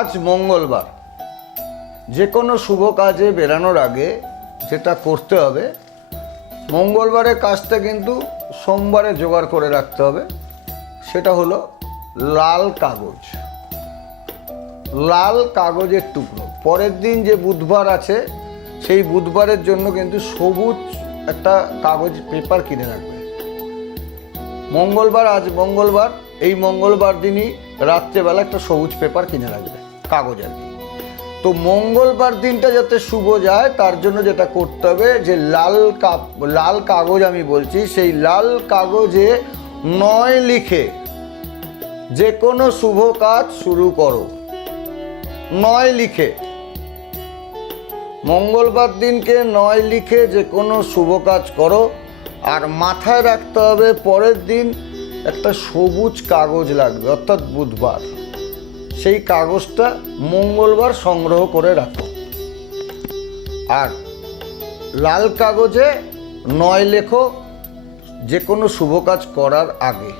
আজ মঙ্গলবার, যে কোনো শুভ কাজে বেরানোর আগে যেটা করতে হবে, মঙ্গলবারের কাজটা কিন্তু সোমবারে জোগাড় করে রাখতে হবে। সেটা হলো লাল কাগজ, লাল কাগজের টুকরো। পরের দিন যে বুধবার আছে সেই বুধবারের জন্য কিন্তু সবুজ একটা কাগজ পেপার কিনে রাখবে। মঙ্গলবার, আজ মঙ্গলবার, এই মঙ্গলবার দিনই রাত্রেবেলা একটা সবুজ পেপার কিনে রাখবে, কাগজ আর কি। তো মঙ্গলবার দিনটা যাতে শুভ যায় তার জন্য যেটা করতে হবে, যে লাল কাগজ আমি বলছি, সেই লাল কাগজে 9 লিখে যে কোনো শুভ কাজ শুরু করো। 9 লিখে, মঙ্গলবার দিনকে 9 লিখে যে কোনো শুভ কাজ করো। আর মাথায় রাখতে হবে পরের দিন একটা সবুজ কাগজ লাগবে, অর্থাৎ বুধবার। সেই কাগজটা মঙ্গলবার সংগ্রহ করে রাখো। আর লাল কাগজে 9 লেখো যে কোনো শুভ কাজ করার আগে।